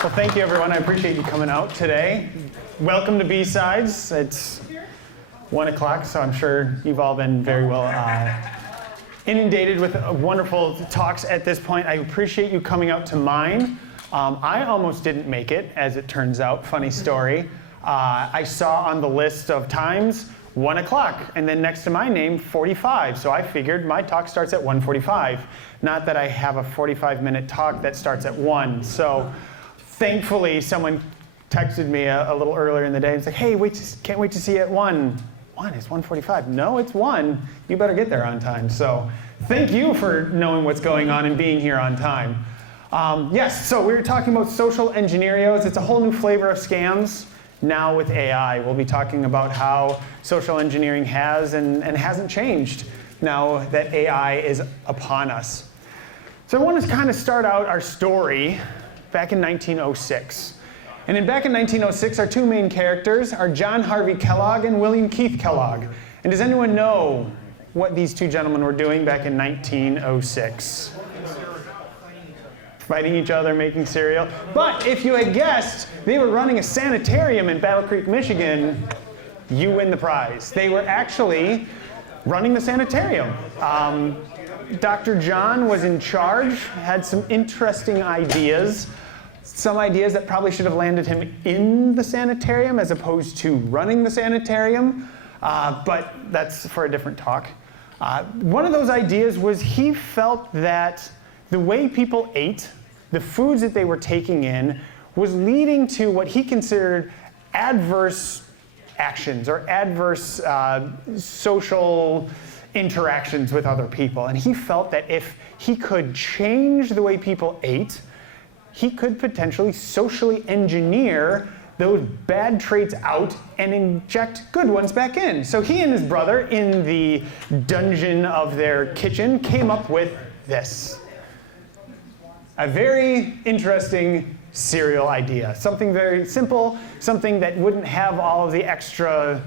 Well, thank you, everyone. I appreciate you coming out today. Welcome to B-Sides. It's 1 o'clock, so I'm sure you've all been very well inundated with wonderful talks at this point. I appreciate you coming out to mine. I almost didn't make it, as it turns out. Funny story. I saw on the list of times 1 o'clock, and then next to my name, 45. So I figured my talk starts at 1:45. Not that I have a 45-minute talk that starts at 1. So thankfully, someone texted me a little earlier in the day and said, hey, can't wait to see you at 1. 1 is 1:45. No, it's 1. You better get there on time. So thank you for knowing what's going on and being here on time. Yes, so we were talking about social engineerios. It's a whole new flavor of scams. Now with AI, we'll be talking about how social engineering has and hasn't changed now that AI is upon us. So I want to kind of start out our story back in 1906. And back in 1906, our two main characters are John Harvey Kellogg and William Keith Kellogg. And does anyone know what these two gentlemen were doing back in 1906? Fighting each other, making cereal. But if you had guessed they were running a sanitarium in Battle Creek, Michigan, you win the prize. They were actually running the sanitarium. Dr. John was in charge, had some interesting ideas. Some ideas that probably should have landed him in the sanitarium as opposed to running the sanitarium, but that's for a different talk. One of those ideas was he felt that the way people ate, the foods that they were taking in, was leading to what he considered adverse actions or adverse social interactions with other people. And he felt that if he could change the way people ate, he could potentially socially engineer those bad traits out and inject good ones back in. So he and his brother, in the dungeon of their kitchen, came up with this. A very interesting cereal idea. Something very simple, something that wouldn't have all of the extra,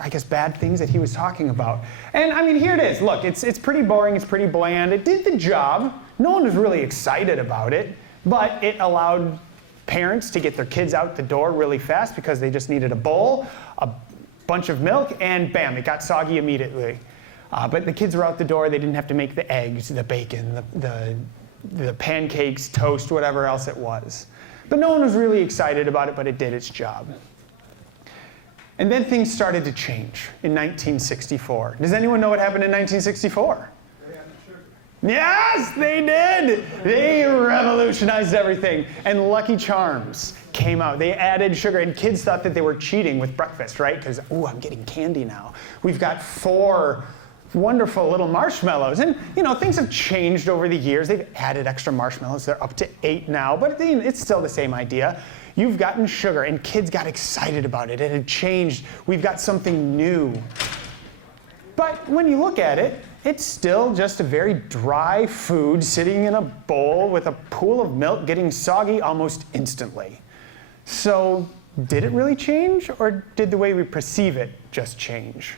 I guess, bad things that he was talking about. And I mean, here it is. Look, it's pretty boring, it's pretty bland. It did the job. No one was really excited about it, but it allowed parents to get their kids out the door really fast because they just needed a bowl, a bunch of milk, and bam, it got soggy immediately. But the kids were out the door. They didn't have to make the eggs, the bacon, the pancakes, toast, whatever else it was. But no one was really excited about it, but it did its job. And then things started to change in 1964. Does anyone know what happened in 1964? Yes, they did! They revolutionized everything. And Lucky Charms came out. They added sugar, and kids thought that they were cheating with breakfast, right? Because, ooh, I'm getting candy now. We've got 4 wonderful little marshmallows. And, you know, things have changed over the years. They've added extra marshmallows. They're up to 8 now, but it's still the same idea. You've gotten sugar, and kids got excited about it. It had changed. We've got something new. But when you look at it, it's still just a very dry food sitting in a bowl with a pool of milk getting soggy almost instantly. So did it really change, or did the way we perceive it just change?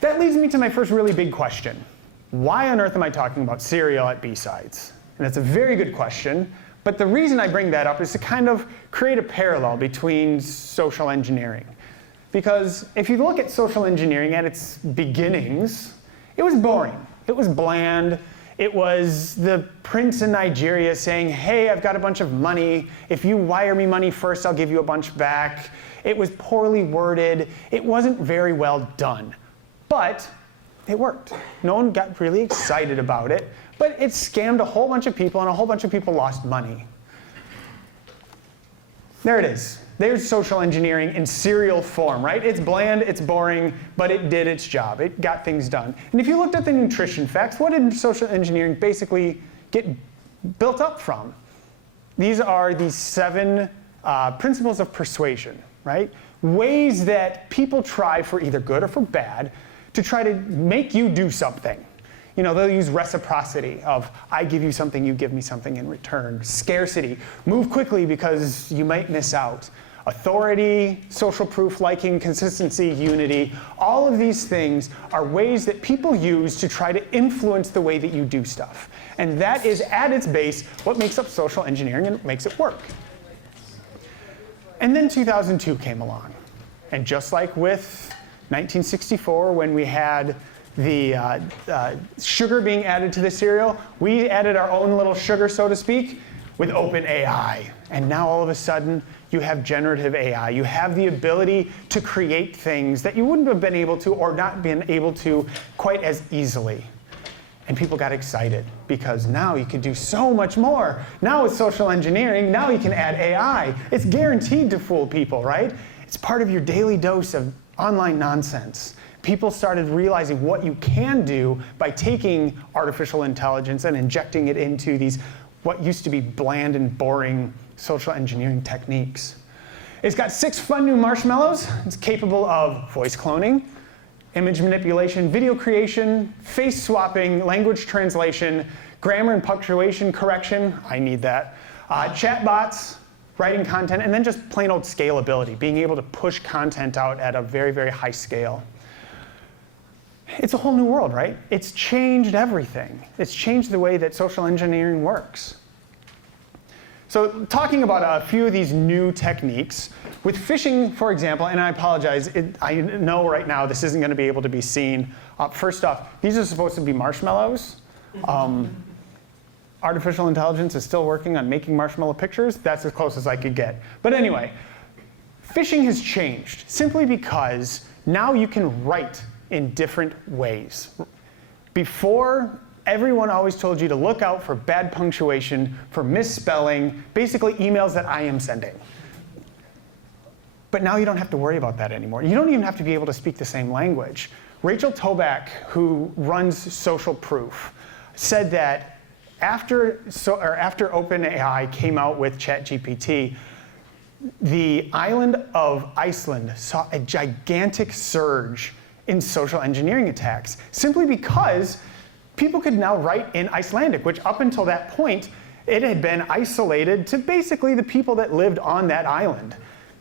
That leads me to my first really big question. Why on earth am I talking about cereal at B-Sides? And that's a very good question, but the reason I bring that up is to kind of create a parallel between social engineering. Because if you look at social engineering at its beginnings, it was boring. It was bland. It was the prince in Nigeria saying, hey, I've got a bunch of money. If you wire me money first, I'll give you a bunch back. It was poorly worded. It wasn't very well done. But it worked. No one got really excited about it, but it scammed a whole bunch of people, and a whole bunch of people lost money. There it is. There's social engineering in cereal form, right? It's bland, it's boring, but it did its job. It got things done. And if you looked at the nutrition facts, what did social engineering basically get built up from? These are the 7 principles of persuasion, right? Ways that people try, for either good or for bad, to try to make you do something. You know, they'll use reciprocity of, I give you something, you give me something in return. Scarcity, move quickly because you might miss out. Authority, social proof, liking, consistency, unity, all of these things are ways that people use to try to influence the way that you do stuff. And that is, at its base, what makes up social engineering and makes it work. And then 2002 came along. And just like with 1964, when we had the sugar being added to the cereal, we added our own little sugar, so to speak, with OpenAI. And now all of a sudden, you have generative AI. You have the ability to create things that you wouldn't have been able to or not been able to quite as easily. And people got excited because now you can do so much more. Now with social engineering, now you can add AI. It's guaranteed to fool people, right? It's part of your daily dose of online nonsense. People started realizing what you can do by taking artificial intelligence and injecting it into these what used to be bland and boring social engineering techniques. It's got 6 fun new marshmallows. It's capable of voice cloning, image manipulation, video creation, face swapping, language translation, grammar and punctuation correction. I need that. Chatbots, writing content, and then just plain old scalability, being able to push content out at a very, very high scale. It's a whole new world, right? It's changed everything. It's changed the way that social engineering works. So talking about a few of these new techniques, with phishing, for example, and I apologize, I know right now this isn't going to be able to be seen. First off, these are supposed to be marshmallows. Artificial intelligence is still working on making marshmallow pictures. That's as close as I could get. But anyway, phishing has changed simply because now you can write in different ways. Before, everyone always told you to look out for bad punctuation, for misspelling, basically emails that I am sending. But now you don't have to worry about that anymore. You don't even have to be able to speak the same language. Rachel Toback, who runs Social Proof, said that after OpenAI came out with ChatGPT, the island of Iceland saw a gigantic surge in social engineering attacks, simply because people could now write in Icelandic, which up until that point, it had been isolated to basically the people that lived on that island.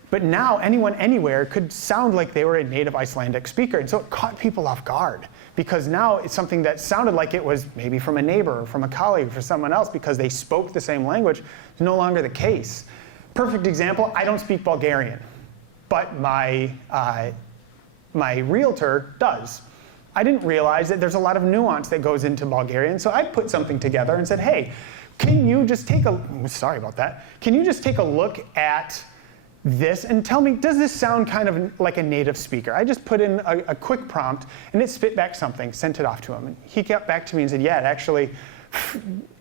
But now anyone anywhere could sound like they were a native Icelandic speaker, and so it caught people off guard, because now it's something that sounded like it was maybe from a neighbor or from a colleague or from someone else because they spoke the same language. It's no longer the case. Perfect example, I don't speak Bulgarian, but my realtor does. I didn't realize that there's a lot of nuance that goes into Bulgarian, so I put something together and said, hey, can you just take a, sorry about that, can you just take a look at this and tell me, does this sound kind of like a native speaker? I just put in a quick prompt and it spit back something, sent it off to him. And he got back to me and said, yeah, it actually,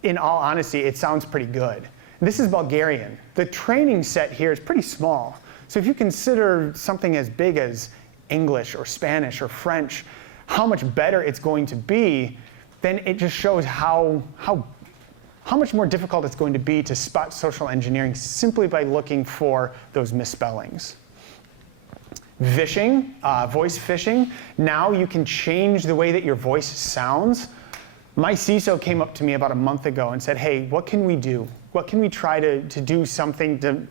in all honesty, it sounds pretty good. This is Bulgarian. The training set here is pretty small. So if you consider something as big as English or Spanish or French, how much better it's going to be, then it just shows how much more difficult it's going to be to spot social engineering simply by looking for those misspellings. Phishing, voice phishing. Now you can change the way that your voice sounds. My CISO came up to me about a month ago and said, hey, what can we do? What can we try to do something to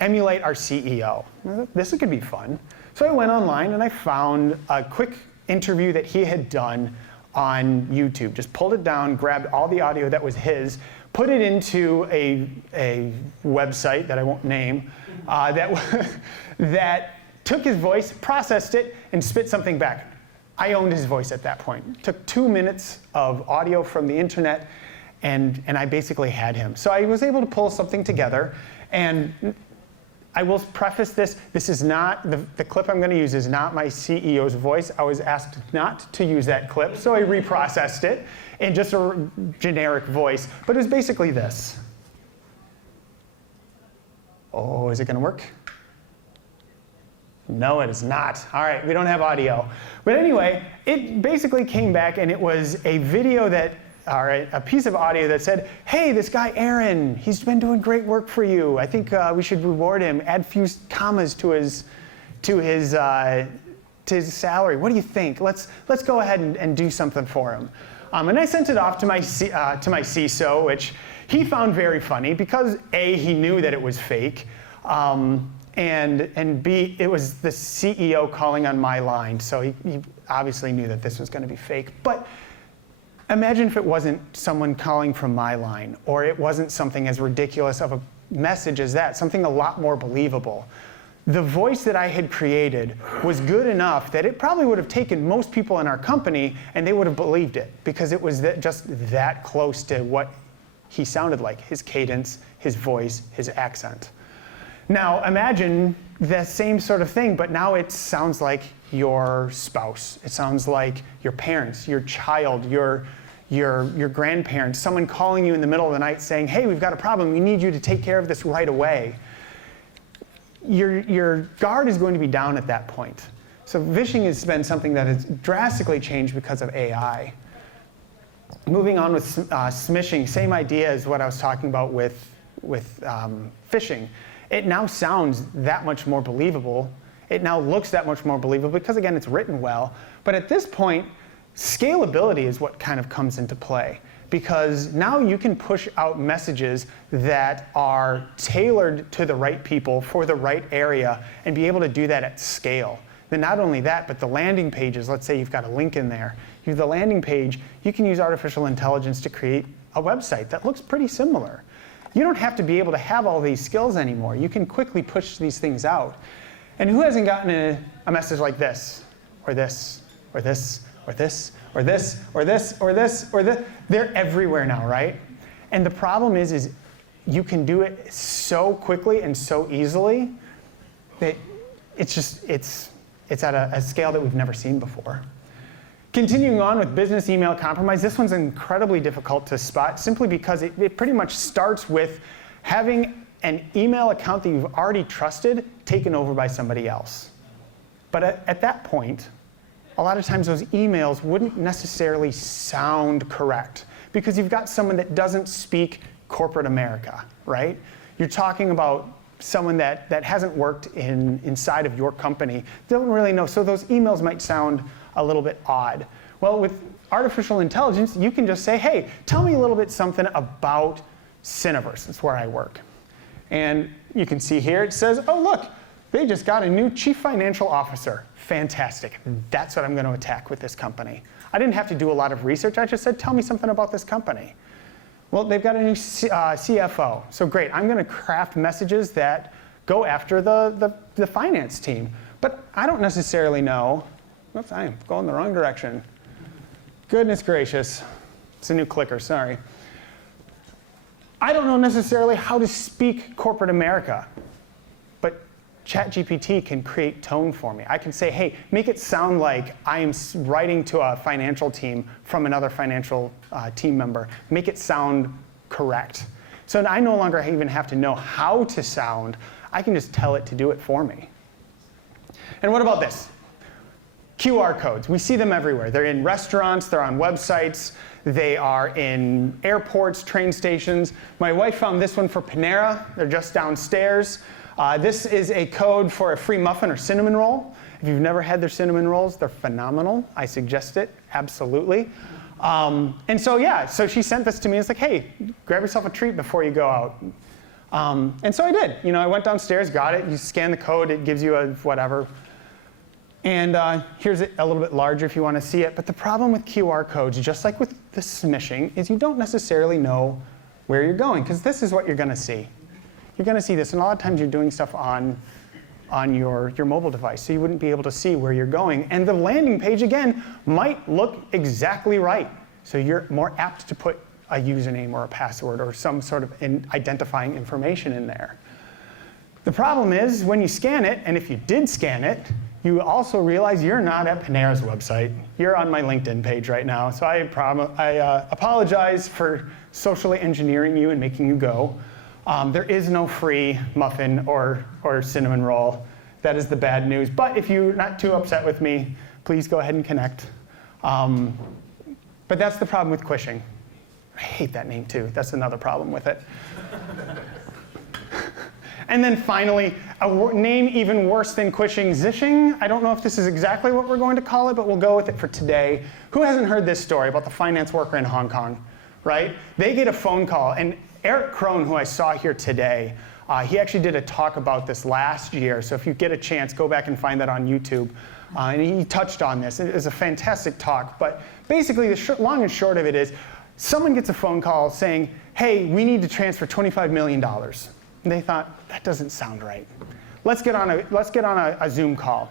emulate our CEO? This could be fun. So I went online and I found a quick interview that he had done on YouTube. Just pulled it down, grabbed all the audio that was his, put it into a website that I won't name, that took his voice, processed it, and spit something back. I owned his voice at that point. It took 2 minutes of audio from the internet, and I basically had him. So I was able to pull something together, and I will preface this. This is not, the clip I'm going to use is not my CEO's voice. I was asked not to use that clip, so I reprocessed it in just a generic voice. But it was basically this. Oh, is it going to work? No, it is not. All right, we don't have audio. But anyway, it basically came back, and it was a video that, or a piece of audio that said, hey, this guy Aaron, he's been doing great work for you. I think we should reward him, add a few commas to his salary. What do you think? Let's go ahead and do something for him. And I sent it off to my CISO, which he found very funny because A, he knew that it was fake, And B, it was the CEO calling on my line, so he obviously knew that this was going to be fake. But imagine if it wasn't someone calling from my line, or it wasn't something as ridiculous of a message as that, something a lot more believable. The voice that I had created was good enough that it probably would have taken most people in our company and they would have believed it, because it was just that close to what he sounded like, his cadence, his voice, his accent. Now imagine the same sort of thing, but now it sounds like your spouse. It sounds like your parents, your child, your grandparents, someone calling you in the middle of the night saying, hey, we've got a problem, we need you to take care of this right away. Your guard is going to be down at that point. So phishing has been something that has drastically changed because of AI. Moving on with smishing, same idea as what I was talking about with phishing. It now sounds that much more believable. It now looks that much more believable because, again, it's written well. But at this point, scalability is what kind of comes into play, because now you can push out messages that are tailored to the right people for the right area and be able to do that at scale. Then not only that, but the landing pages, let's say you've got a link in there. You have the landing page, you can use artificial intelligence to create a website that looks pretty similar. You don't have to be able to have all these skills anymore. You can quickly push these things out. And who hasn't gotten a message like this, or this, or this, or this, or this, or this, or this, or this? They're everywhere now, right? And the problem is you can do it so quickly and so easily that it's at a scale that we've never seen before. Continuing on with business email compromise, this one's incredibly difficult to spot simply because it pretty much starts with having an email account that you've already trusted taken over by somebody else. But at that point, a lot of times those emails wouldn't necessarily sound correct because you've got someone that doesn't speak corporate America, right? You're talking about someone that hasn't worked inside of your company, don't really know, so those emails might sound a little bit odd. Well, with artificial intelligence, you can just say, hey, tell me a little bit something about Cineverse. That's where I work. And you can see here it says, oh, look, they just got a new chief financial officer. Fantastic. That's what I'm going to attack with this company. I didn't have to do a lot of research. I just said, tell me something about this company. Well, they've got a new CFO. So great. I'm going to craft messages that go after the finance team. But I don't necessarily know. Oops, I am going the wrong direction. Goodness gracious. It's a new clicker, sorry. I don't know necessarily how to speak corporate America, but ChatGPT can create tone for me. I can say, hey, make it sound like I am writing to a financial team from another financial team member. Make it sound correct. So I no longer even have to know how to sound. I can just tell it to do it for me. And what about this? QR codes. We see them everywhere. They're in restaurants, they're on websites, they are in airports, train stations. My wife found this one for Panera. They're just downstairs. This is a code for a free muffin or cinnamon roll. If you've never had their cinnamon rolls, they're phenomenal. I suggest it, absolutely. And so yeah, so she sent this to me. It's like, hey, grab yourself a treat before you go out. And so I did. You know, I went downstairs, got it. You scan the code, it gives you a whatever. And here's it a little bit larger if you want to see it. But the problem with QR codes, just like with the smishing, is you don't necessarily know where you're going, because this is what you're going to see. You're going to see this, and a lot of times you're doing stuff on your mobile device, so you wouldn't be able to see where you're going. And the landing page, again, might look exactly right. So you're more apt to put a username or a password or some sort of identifying information in there. The problem is when you scan it, and if you did scan it, you also realize you're not at Panera's website. You're on my LinkedIn page right now. So I apologize for socially engineering you and making you go. There is no free muffin or cinnamon roll. That is the bad news. But if you're not too upset with me, please go ahead and connect. But that's the problem with quishing. I hate that name too. That's another problem with it. And then finally, a name even worse than quishing, zishing. I don't know if this is exactly what we're going to call it, but we'll go with it for today. Who hasn't heard this story about the finance worker in Hong Kong, right? They get a phone call, and Eric Krohn, who I saw here today, He actually did a talk about this last year, so if you get a chance, go back and find that on YouTube. And he touched on this. It was a fantastic talk, but basically the long and short of it is, someone gets a phone call saying, hey, we need to transfer $25 million. And they thought, that doesn't sound right. Let's get on a Zoom call.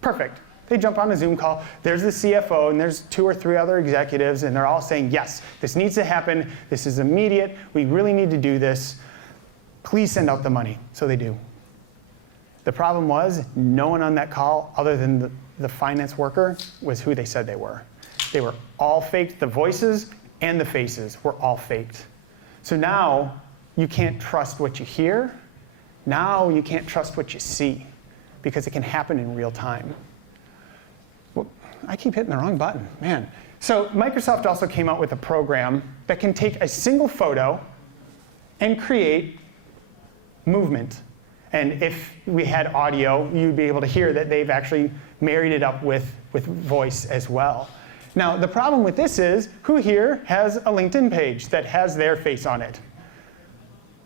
Perfect. They jump on a Zoom call. There's the CFO, and there's 2 or 3 other executives, and they're all saying, yes, this needs to happen. This is immediate. We really need to do this. Please send out the money. So they do. The problem was, no one on that call, other than the finance worker, was who they said they were. They were all faked. The voices and the faces were all faked. So now you can't trust what you hear. Now you can't trust what you see, because it can happen in real time. Well, I keep hitting the wrong button, man. So Microsoft also came out with a program that can take a single photo and create movement. And if we had audio, you'd be able to hear that they've actually married it up with voice as well. Now, the problem with this is, who here has a LinkedIn page that has their face on it?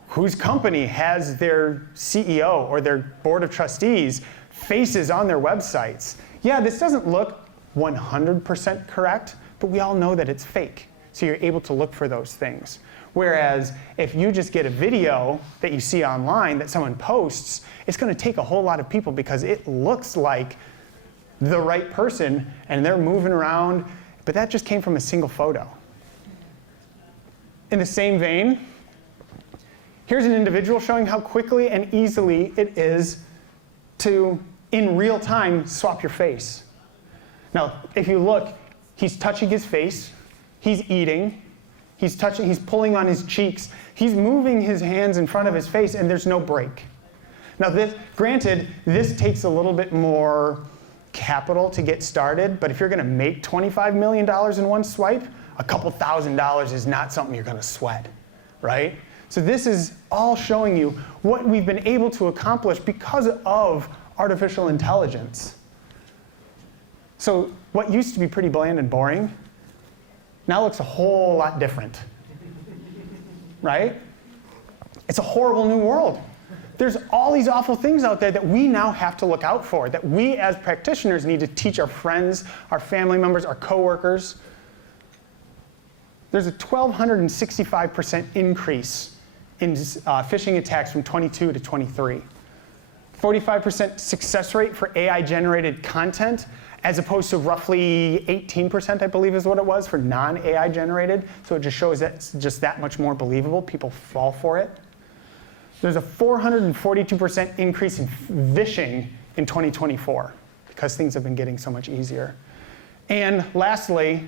Whose company has their CEO or their board of trustees faces on their websites? Yeah, this doesn't look 100% correct, but we all know that it's fake. So you're able to look for those things. Whereas if you just get a video that you see online that someone posts, it's going to take a whole lot of people because it looks like the right person and they're moving around, but that just came from a single photo. In the same vein, here's an individual showing how quickly and easily it is to, in real time, swap your face. Now, if you look, he's touching his face, he's eating, he's pulling on his cheeks, he's moving his hands in front of his face, and there's no break. Now, granted, this takes a little bit more capital to get started, but if you're going to make $25 million in one swipe, a couple $1,000s is not something you're going to sweat, right? So this is all showing you what we've been able to accomplish because of artificial intelligence. So what used to be pretty bland and boring now looks a whole lot different, right? It's a horrible new world. There's all these awful things out there that we now have to look out for, that we as practitioners need to teach our friends, our family members, our coworkers. There's a 1,265% increase in phishing attacks from 22 to 23. 45% success rate for AI-generated content, as opposed to roughly 18%, I believe is what it was, for non-AI generated. So it just shows that it's just that much more believable. People fall for it. There's a 442% increase in phishing in 2024 because things have been getting so much easier. And lastly,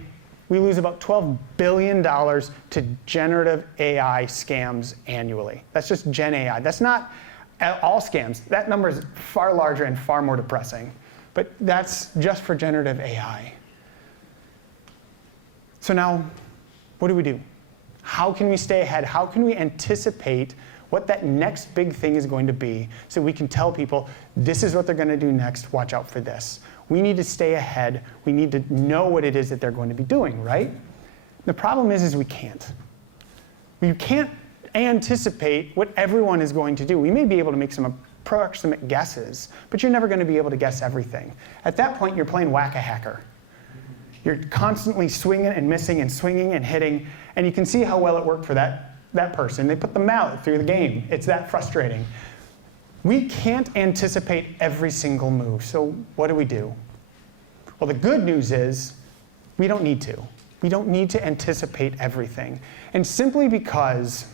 we lose about $12 billion to generative AI scams annually. That's just Gen AI. That's not all scams. That number is far larger and far more depressing. But that's just for generative AI. So now, what do we do? How can we stay ahead? How can we anticipate what that next big thing is going to be so we can tell people, this is what they're going to do next, watch out for this. We need to stay ahead. We need to know what it is that they're going to be doing, right? The problem is we can't. We can't anticipate what everyone is going to do. We may be able to make some approximate guesses, but you're never going to be able to guess everything. At that point, you're playing whack-a-hacker. You're constantly swinging and missing and swinging and hitting, and you can see how well it worked for that person. They put the mallet through the game. It's that frustrating. We can't anticipate every single move, so what do? Well, the good news is we don't need to. We don't need to anticipate everything. And simply because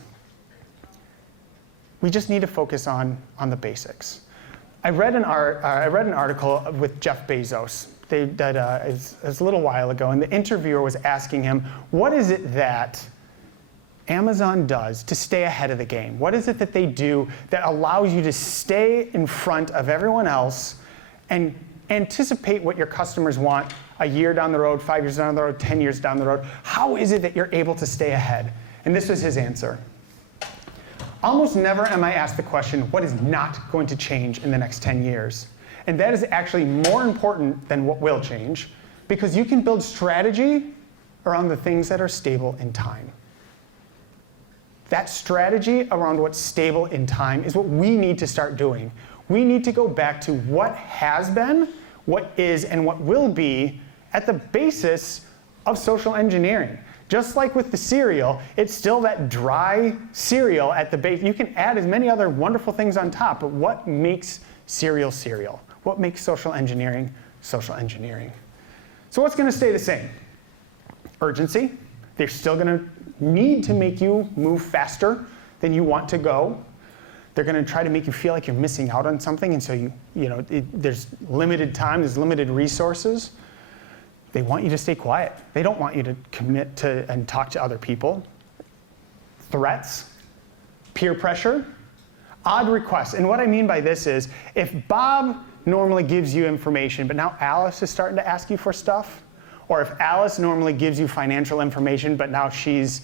we just need to focus on the basics. I read an article with Jeff Bezos. They did it was a little while ago, and the interviewer was asking him, what is it that Amazon does to stay ahead of the game? What is it that they do that allows you to stay in front of everyone else and anticipate what your customers want a year down the road, 5 years down the road, 10 years down the road? How is it that you're able to stay ahead? And this was his answer. Almost never am I asked the question, what is not going to change in the next 10 years? And that is actually more important than what will change, because you can build strategy around the things that are stable in time. That strategy around what's stable in time is what we need to start doing. We need to go back to what has been, what is, and what will be at the basis of social engineering. Just like with the cereal, it's still that dry cereal at the base. You can add as many other wonderful things on top, but what makes cereal cereal? What makes social engineering social engineering? So what's going to stay the same? Urgency. They're still going to need to make you move faster than you want to go. They're going to try to make you feel like you're missing out on something, and so there's limited time, there's limited resources. They want you to stay quiet. They don't want you to commit to and talk to other people. Threats, peer pressure, odd requests. And what I mean by this is, if Bob normally gives you information, but now Alice is starting to ask you for stuff, or if Alice normally gives you financial information, but now she's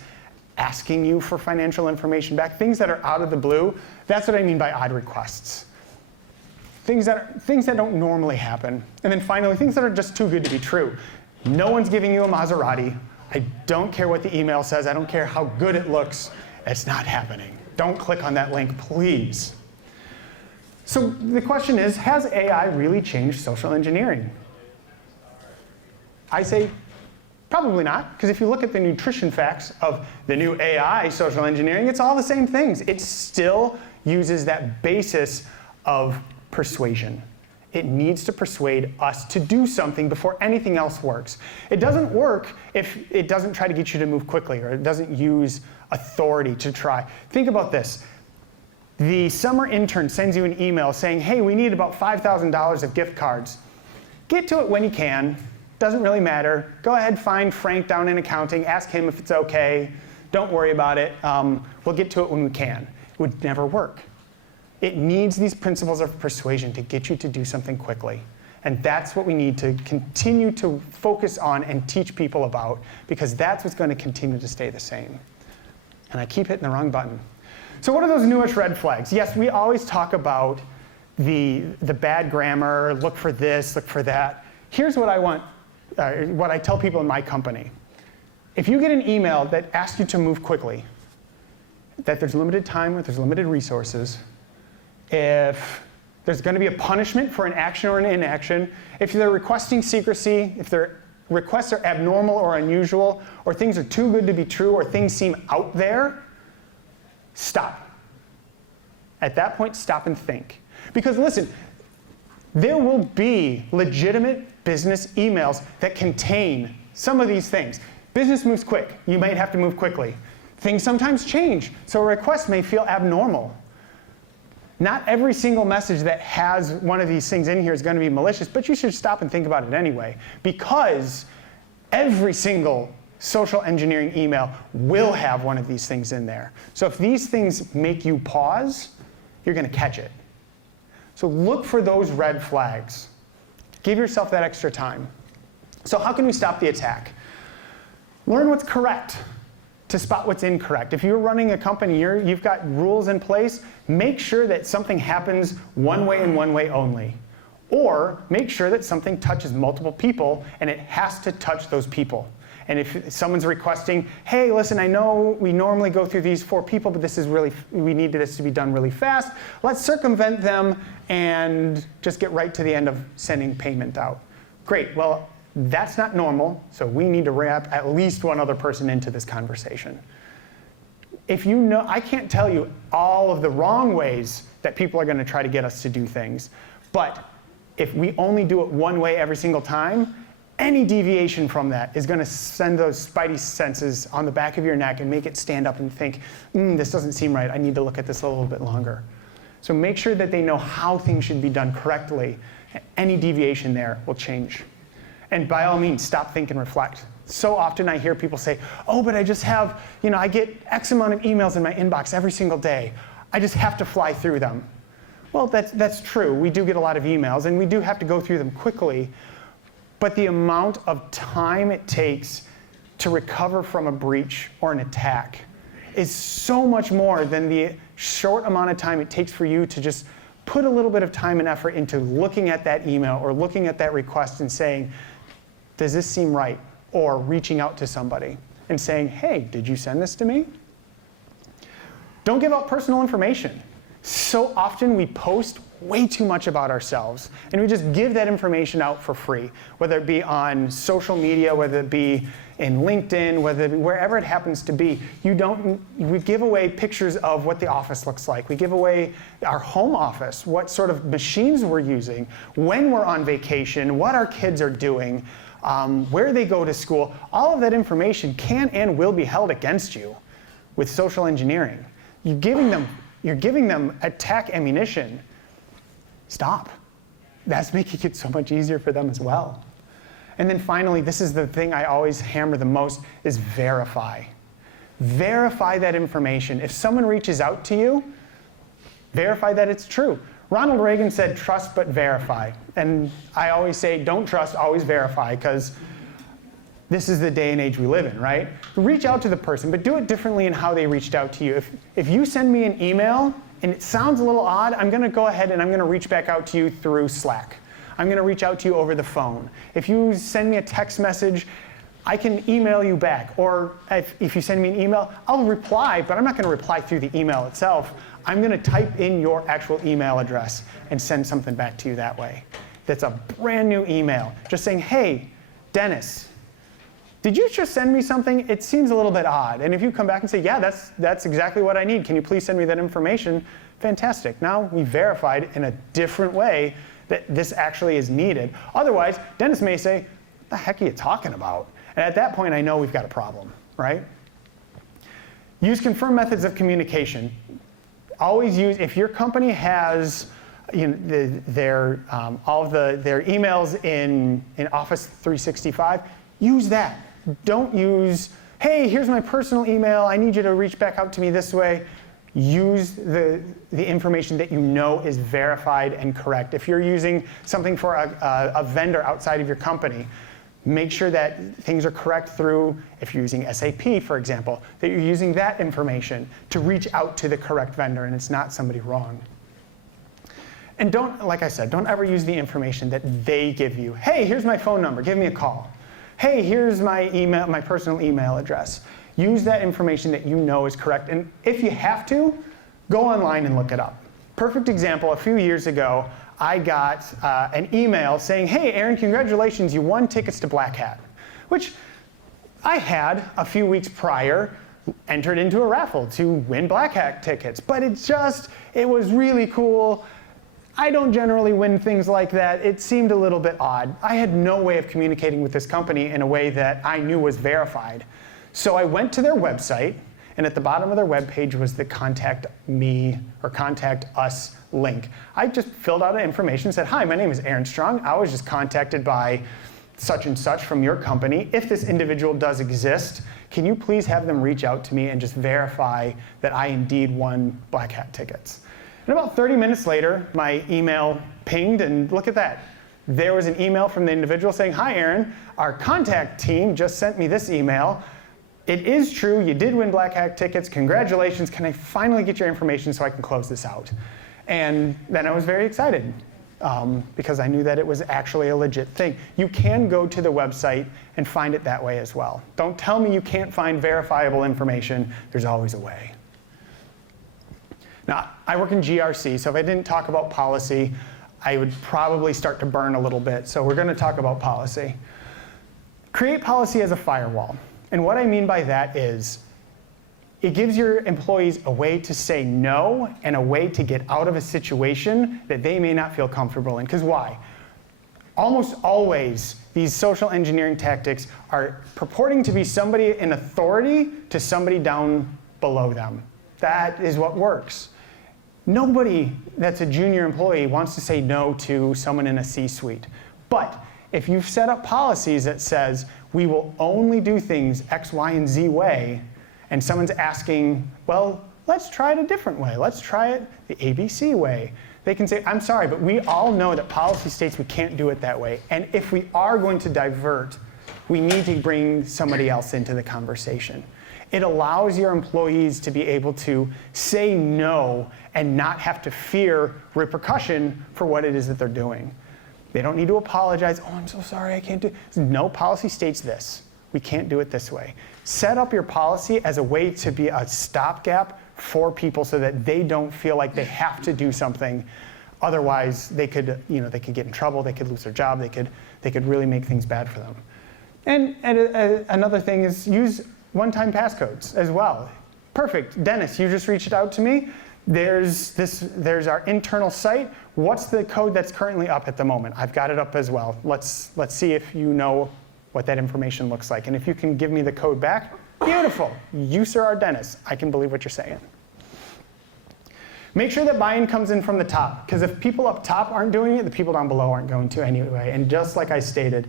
asking you for financial information back, things that are out of the blue, that's what I mean by odd requests. Things that don't normally happen. And then finally, things that are just too good to be true. No one's giving you a Maserati. I don't care what the email says. I don't care how good it looks. It's not happening. Don't click on that link, please. So the question is, has AI really changed social engineering? I say probably not, because if you look at the nutrition facts of the new AI social engineering, it's all the same things. It still uses that basis of persuasion. It needs to persuade us to do something before anything else works. It doesn't work if it doesn't try to get you to move quickly, or it doesn't use authority to try. Think about this. The summer intern sends you an email saying, hey, we need about $5,000 of gift cards. Get to it when you can. Doesn't really matter. Go ahead, find Frank down in accounting, ask him if it's okay. Don't worry about it. We'll get to it when we can. It would never work. It needs these principles of persuasion to get you to do something quickly. And that's what we need to continue to focus on and teach people about, because that's what's going to continue to stay the same. And I keep hitting the wrong button. So what are those newish red flags? Yes, we always talk about the bad grammar, look for this, look for that. Here's what I want. What I tell people in my company. If you get an email that asks you to move quickly, that there's limited time, or there's limited resources, if there's going to be a punishment for an action or an inaction, if they're requesting secrecy, if their requests are abnormal or unusual, or things are too good to be true, or things seem out there, stop. At that point, stop and think. Because listen, there will be legitimate business emails that contain some of these things. Business moves quick. You might have to move quickly. Things sometimes change, so a request may feel abnormal. Not every single message that has one of these things in here is going to be malicious, but you should stop and think about it anyway, because every single social engineering email will have one of these things in there. So if these things make you pause, you're going to catch it. So look for those red flags. Give yourself that extra time. So how can we stop the attack? Learn what's correct to spot what's incorrect. If you're running a company, you've got rules in place, make sure that something happens one way and one way only. Or make sure that something touches multiple people and it has to touch those people. And if someone's requesting, hey, listen, I know we normally go through these 4 people, but we need this to be done really fast. Let's circumvent them and just get right to the end of sending payment out. Great, well, that's not normal, so we need to wrap at least one other person into this conversation. If you know, I can't tell you all of the wrong ways that people are going to try to get us to do things, but if we only do it one way every single time, any deviation from that is going to send those spidey senses on the back of your neck and make it stand up and think, this doesn't seem right. I need to look at this a little bit longer. So make sure that they know how things should be done correctly. Any deviation there will change. And by all means, stop, think, and reflect. So often I hear people say, oh, but I just have, I get X amount of emails in my inbox every single day. I just have to fly through them. Well, that's true. We do get a lot of emails, and we do have to go through them quickly. But the amount of time it takes to recover from a breach or an attack is so much more than the short amount of time it takes for you to just put a little bit of time and effort into looking at that email or looking at that request and saying, does this seem right? Or reaching out to somebody and saying, hey, did you send this to me? Don't give out personal information. So often we post way too much about ourselves, and we just give that information out for free, whether it be on social media, whether it be in LinkedIn, whether it be wherever it happens to be. We give away pictures of what the office looks like. We give away our home office, what sort of machines we're using, when we're on vacation, what our kids are doing, where they go to school. All of that information can and will be held against you with social engineering. You're giving them attack ammunition. Stop. That's making it so much easier for them as well. And then finally, this is the thing I always hammer the most, is verify. Verify that information. If someone reaches out to you, verify that it's true. Ronald Reagan said, trust but verify. And I always say, don't trust, always verify, because this is the day and age we live in, right? Reach out to the person, but do it differently in how they reached out to you. If you send me an email and it sounds a little odd, I'm going to go ahead and I'm going to reach back out to you through Slack. I'm going to reach out to you over the phone. If you send me a text message, I can email you back. Or if you send me an email, I'll reply, but I'm not going to reply through the email itself. I'm going to type in your actual email address and send something back to you that way. That's a brand new email. Just saying, hey, Dennis, did you just send me something? It seems a little bit odd. And if you come back and say, yeah, that's exactly what I need. Can you please send me that information? Fantastic. Now we verified in a different way that this actually is needed. Otherwise, Dennis may say, what the heck are you talking about? And at that point, I know we've got a problem, right? Use confirmed methods of communication. Always use, if your company has their emails in Office 365, use that. Don't use, hey, here's my personal email. I need you to reach back out to me this way. Use the information that you know is verified and correct. If you're using something for a vendor outside of your company, make sure that things are correct through, if you're using SAP, for example, that you're using that information to reach out to the correct vendor and it's not somebody wrong. And don't, like I said, don't ever use the information that they give you. Hey, here's my phone number, give me a call. Hey, here's my email, my personal email address. Use that information that you know is correct. And if you have to, go online and look it up. Perfect example, a few years ago, I got an email saying, hey, Aaron, congratulations, you won tickets to Black Hat, which I had a few weeks prior entered into a raffle to win Black Hat tickets. But it was really cool. I don't generally win things like that. It seemed a little bit odd. I had no way of communicating with this company in a way that I knew was verified. So I went to their website, and at the bottom of their webpage was the contact me or contact us link. I just filled out the information, said, hi, my name is Aaron Strong. I was just contacted by such and such from your company. If this individual does exist, can you please have them reach out to me and just verify that I indeed won Black Hat tickets? And about 30 minutes later, my email pinged, and look at that. There was an email from the individual saying, hi, Aaron, our contact team just sent me this email. It is true, you did win Black Hat tickets. Congratulations, can I finally get your information so I can close this out? And then I was very excited because I knew that it was actually a legit thing. You can go to the website and find it that way as well. Don't tell me you can't find verifiable information. There's always a way. Now, I work in GRC, so if I didn't talk about policy, I would probably start to burn a little bit. So we're going to talk about policy. Create policy as a firewall. And what I mean by that is it gives your employees a way to say no and a way to get out of a situation that they may not feel comfortable in. Because why? Almost always, these social engineering tactics are purporting to be somebody in authority to somebody down below them. That is what works. Nobody that's a junior employee wants to say no to someone in a C-suite. But if you've set up policies that says, we will only do things X, Y, and Z way, and someone's asking, well, let's try it a different way. Let's try it the ABC way. They can say, I'm sorry, but we all know that policy states we can't do it that way. And if we are going to divert, we need to bring somebody else into the conversation. It allows your employees to be able to say no and not have to fear repercussion for what it is that they're doing. They don't need to apologize. Oh, I'm so sorry, I can't do it. No policy states this. We can't do it this way. Set up your policy as a way to be a stopgap for people so that they don't feel like they have to do something. Otherwise, they could get in trouble, they could lose their job, they could really make things bad for them. And another thing is use one-time passcodes as well. Perfect, Dennis, you just reached out to me. There's our internal site. What's the code that's currently up at the moment? I've got it up as well. Let's see if you know what that information looks like. And if you can give me the code back, beautiful. You, sir, are Dennis. I can believe what you're saying. Make sure that buy-in comes in from the top, because if people up top aren't doing it, the people down below aren't going to anyway. And just like I stated,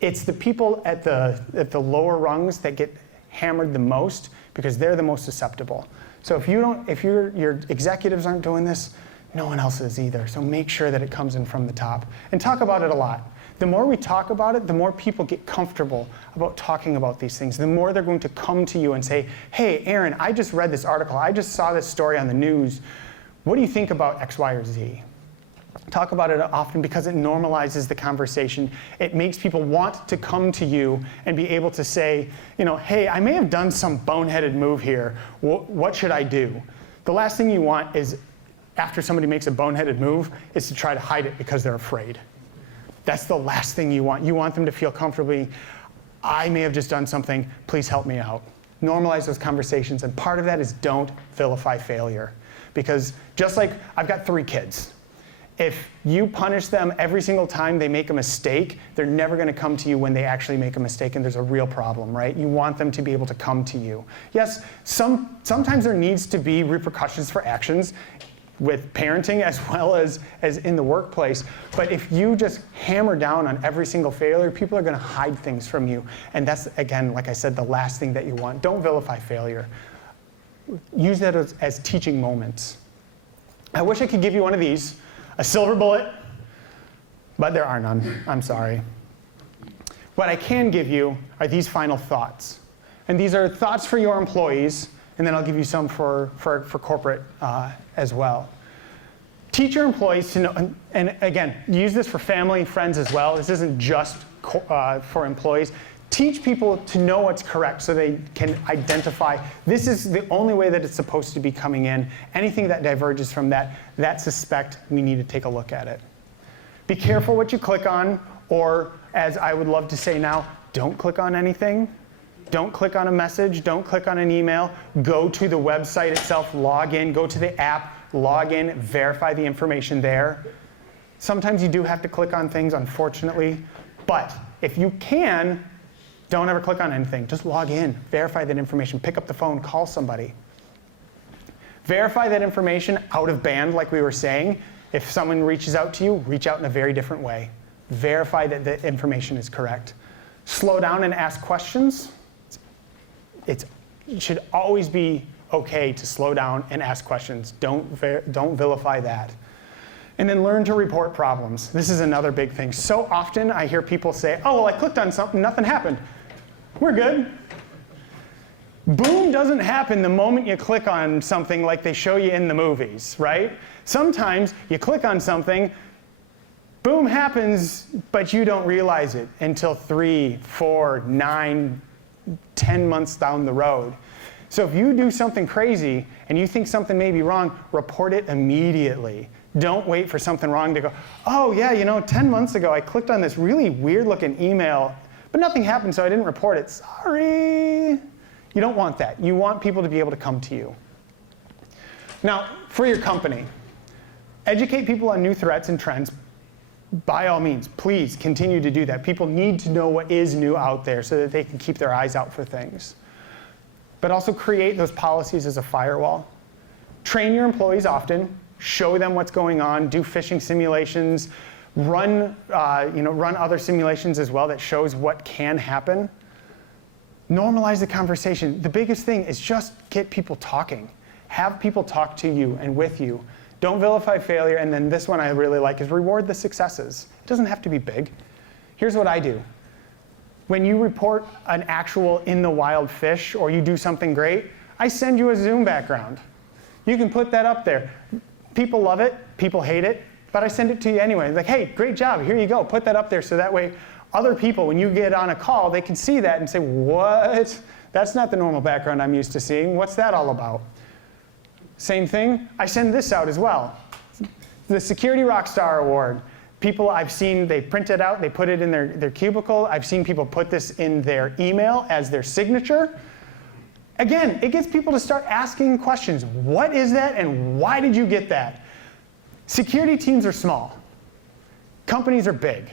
it's the people at the lower rungs that get hammered the most because they're the most susceptible. So if your executives aren't doing this, no one else is either. So make sure that it comes in from the top. And talk about it a lot. The more we talk about it, the more people get comfortable about talking about these things. The more they're going to come to you and say, hey, Aaron, I just read this article. I just saw this story on the news. What do you think about X, Y, or Z? Talk about it often because it normalizes the conversation. It makes people want to come to you and be able to say, hey, I may have done some boneheaded move here. What should I do? The last thing you want is, after somebody makes a boneheaded move, is to try to hide it because they're afraid. That's the last thing you want. You want them to feel comfortably, I may have just done something, please help me out. Normalize those conversations, and part of that is don't vilify failure. Because just like I've got 3 kids, if you punish them every single time they make a mistake, they're never going to come to you when they actually make a mistake and there's a real problem, right? You want them to be able to come to you. Yes, sometimes there needs to be repercussions for actions with parenting as well as in the workplace. But if you just hammer down on every single failure, people are going to hide things from you. And that's, again, like I said, the last thing that you want. Don't vilify failure. Use that as teaching moments. I wish I could give you one of these, a silver bullet, but there are none. I'm sorry. What I can give you are these final thoughts. And these are thoughts for your employees, and then I'll give you some for corporate as well. Teach your employees to know, and again, use this for family, friends as well. This isn't just for employees. Teach people to know what's correct so they can identify, this is the only way that it's supposed to be coming in. Anything that diverges from that suspect, we need to take a look at it. Be careful what you click on, or as I would love to say now, don't click on anything. Don't click on a message, don't click on an email. Go to the website itself, log in, go to the app, log in, verify the information there. Sometimes you do have to click on things, unfortunately, but if you can, don't ever click on anything. Just log in, verify that information, pick up the phone, call somebody. Verify that information out of band, like we were saying. If someone reaches out to you, reach out in a very different way. Verify that the information is correct. Slow down and ask questions. It should always be okay to slow down and ask questions. Don't vilify that. And then learn to report problems. This is another big thing. So often I hear people say, oh, well, I clicked on something, nothing happened. We're good. Boom doesn't happen the moment you click on something like they show you in the movies, right? Sometimes you click on something, boom happens, but you don't realize it until 3, 4, 9, 10 months down the road. So if you do something crazy and you think something may be wrong, report it immediately. Don't wait for something wrong to go, oh yeah, 10 months ago I clicked on this really weird looking email, but nothing happened so I didn't report it. Sorry. You don't want that. You want people to be able to come to you. Now, for your company, educate people on new threats and trends. By all means, please continue to do that. People need to know what is new out there so that they can keep their eyes out for things. But also create those policies as a firewall. Train your employees often. Show them what's going on. Do phishing simulations. Run other simulations as well that shows what can happen. Normalize the conversation. The biggest thing is just get people talking. Have people talk to you and with you. Don't vilify failure, and then this one I really like is reward the successes. It doesn't have to be big. Here's what I do. When you report an actual in the wild fish or you do something great, I send you a Zoom background. You can put that up there. People love it, people hate it, but I send it to you anyway. Like, hey, great job, here you go. Put that up there so that way other people, when you get on a call, they can see that and say, what? That's not the normal background I'm used to seeing. What's that all about? Same thing, I send this out as well. The Security Rockstar Award. People I've seen, they print it out, they put it in their cubicle. I've seen people put this in their email as their signature. Again, it gets people to start asking questions. What is that and why did you get that? Security teams are small. Companies are big.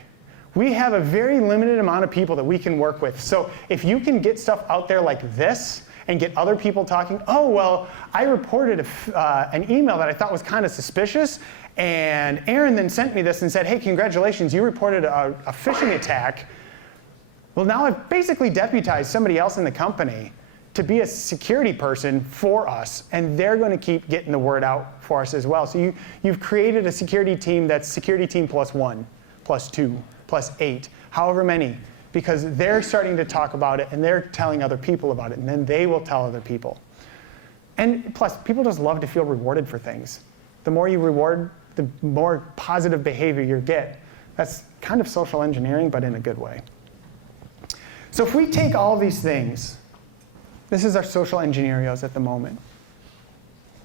We have a very limited amount of people that we can work with. So if you can get stuff out there like this and get other people talking, oh, well, I reported an email that I thought was kind of suspicious, and Aaron then sent me this and said, hey, congratulations, you reported a phishing attack. Well, now I've basically deputized somebody else in the company to be a security person for us, and they're going to keep getting the word out for us as well. So you've created a security team that's security team +1, +2, +8, however many, because they're starting to talk about it and they're telling other people about it, and then they will tell other people. And plus, people just love to feel rewarded for things. The more you reward, the more positive behavior you get. That's kind of social engineering, but in a good way. So if we take all of these things, this is our social engineerios at the moment.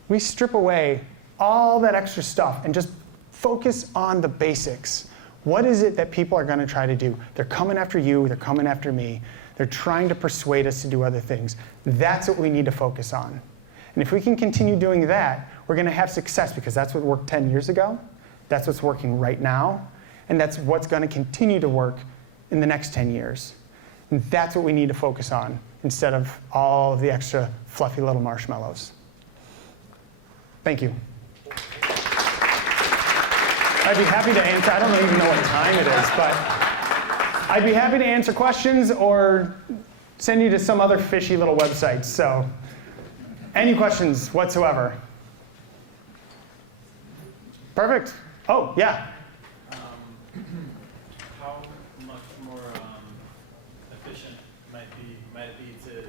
We strip away all that extra stuff and just focus on the basics. What is it that people are going to try to do? They're coming after you, they're coming after me. They're trying to persuade us to do other things. That's what we need to focus on. And if we can continue doing that, we're going to have success, because that's what worked 10 years ago. That's what's working right now. And that's what's going to continue to work in the next 10 years. And that's what we need to focus on, instead of all of the extra fluffy little marshmallows. Thank you. I'd be happy to answer. I don't even know what time it is, but I'd be happy to answer questions or send you to some other fishy little websites. So any questions whatsoever? Perfect. Oh, yeah. How much more efficient might it be to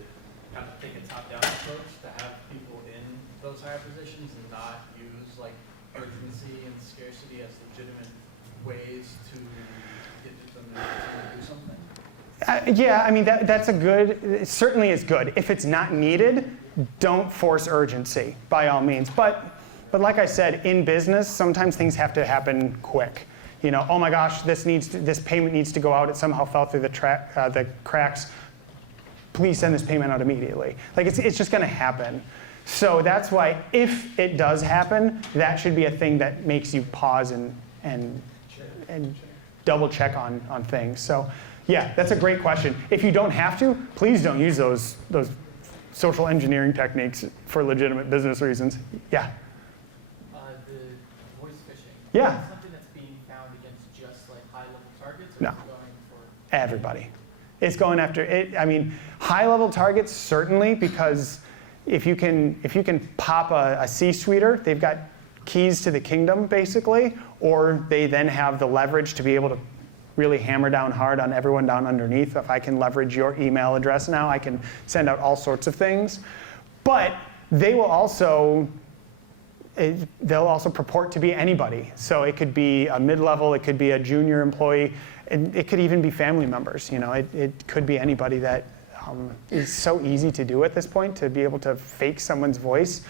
kind of take a top-down approach to have people in those higher positions and not use like urgency and scarcity as legitimate ways to get them to do something? Yeah, I mean, that's a good, it certainly is good. If it's not needed, don't force urgency, by all means. But like I said, in business, sometimes things have to happen quick. You know, oh my gosh, this payment needs to go out. It somehow fell through the cracks. Please send this payment out immediately. Like, it's just going to happen. So that's why, if it does happen, that should be a thing that makes you pause and double check on things. So yeah, that's a great question. If you don't have to, please don't use those social engineering techniques for legitimate business reasons. Yeah. The voice phishing. Yeah. Is it something that's being found against just like high-level targets, or No. is it going for Everybody. It's going after it. I mean, high-level targets certainly, because if you can pop a C-suiter, they've got keys to the kingdom basically, or they then have the leverage to be able to really hammer down hard on everyone down underneath. If I can leverage your email address now, I can send out all sorts of things. But they'll also purport to be anybody. So it could be a mid-level, it could be a junior employee, and it could even be family members. You know, it could be anybody that is so easy to do at this point, to be able to fake someone's voice.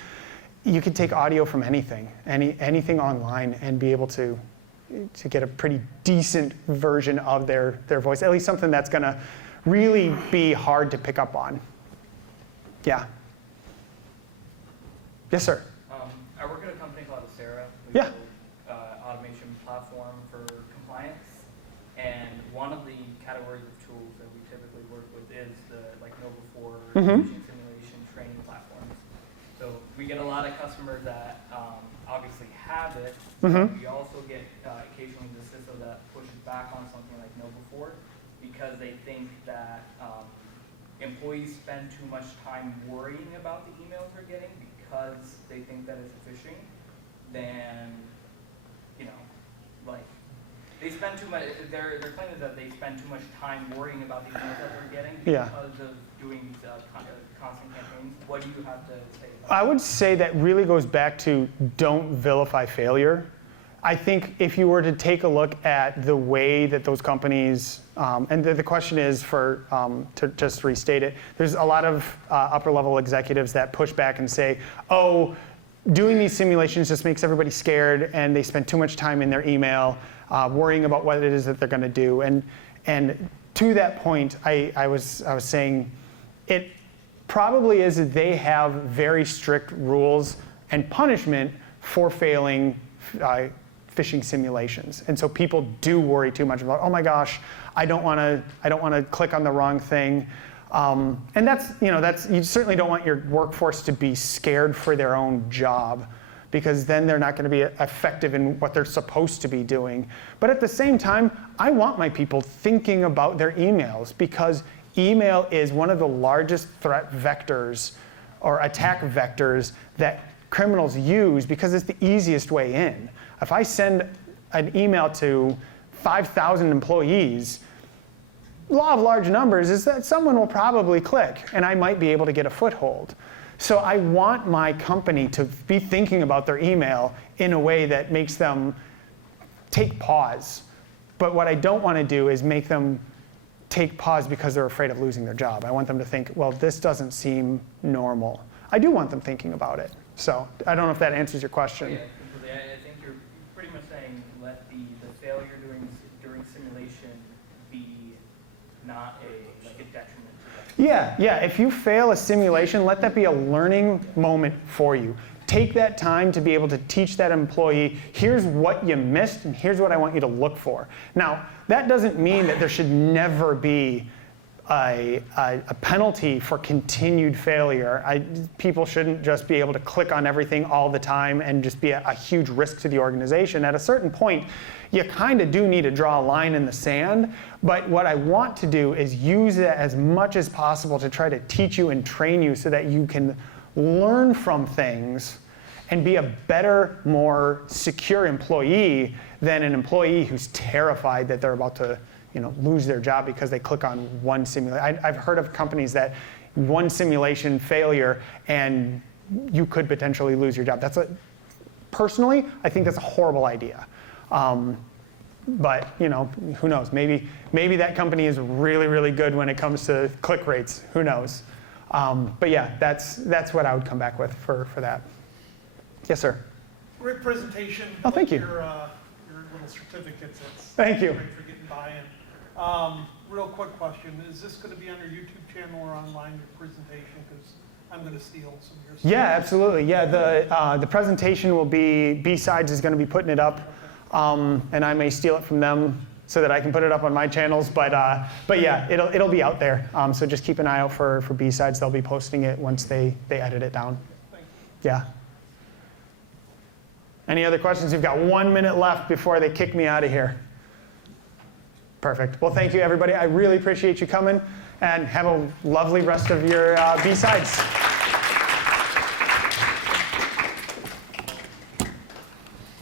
You could take audio from anything online, and be able to get a pretty decent version of their voice, at least something that's going to really be hard to pick up on. Yeah. Yes, sir. I work at a company called Acera. We Yeah. build automation platform for compliance, and one of the categories of tools that we typically work with is the Nova4 imaging simulation training platforms. So we get a lot of customers that obviously have it. We also get occasionally the system that pushes back on something like Nova4 because they think that employees spend too much time worrying about the emails they're getting because they think that it's phishing. Then, you know, like they spend too much. Their claim is that they spend too much time worrying about the emails that they're getting because of doing these constant campaigns. What do you have to say about that? I would say that really goes back to don't vilify failure. I think if you were to take a look at the way that those companies, and the question is to just restate it, there's a lot of upper level executives that push back and say, oh, doing these simulations just makes everybody scared and they spend too much time in their email worrying about what it is that they're going to do. And to that point, I was saying it probably is that they have very strict rules and punishment for failing phishing simulations. And so people do worry too much about, oh my gosh, I don't want to click on the wrong thing. And that's you certainly don't want your workforce to be scared for their own job, because then they're not going to be effective in what they're supposed to be doing. But at the same time, I want my people thinking about their emails, because email is one of the largest threat vectors or attack vectors that criminals use, because it's the easiest way in. If I send an email to 5,000 employees, law of large numbers is that someone will probably click, and I might be able to get a foothold. So I want my company to be thinking about their email in a way that makes them take pause. But what I don't want to do is make them take pause because they're afraid of losing their job. I want them to think, well, this doesn't seem normal. I do want them thinking about it. So I don't know if that answers your question. Yeah, completely. I think you're pretty much saying let the failure during simulation be not a detriment to them. Yeah. If you fail a simulation, let that be a learning moment for you. Take that time to be able to teach that employee, here's what you missed, and here's what I want you to look for. Now, that doesn't mean that there should never be a penalty for continued failure. People shouldn't just be able to click on everything all the time and just be a huge risk to the organization. At a certain point, you kind of do need to draw a line in the sand, but what I want to do is use it as much as possible to try to teach you and train you so that you can learn from things and be a better, more secure employee than an employee who's terrified that they're about to lose their job because they click on one simulation. I've heard of companies that one simulation failure and you could potentially lose your job. Personally, I think that's a horrible idea. But who knows? Maybe that company is really, really good when it comes to click rates. Who knows? But yeah, that's what I would come back with for that. Yes, sir. Great presentation. Oh, thank you. Your little certificates. Thank you. Great for getting buy-in. Real quick question: is this going to be on your YouTube channel or online? Your presentation, because I'm going to steal some of your stuff. Yeah, absolutely. Yeah, the presentation will be B-Sides is going to be putting it up, and I may steal it from them so that I can put it up on my channels. But yeah, it'll be out there. So just keep an eye out for B-Sides. They'll be posting it once they edit it down. Thank you. Yeah. Any other questions? We've got 1 minute left before they kick me out of here. Perfect. Well, thank you, everybody. I really appreciate you coming, and have a lovely rest of your B-Sides.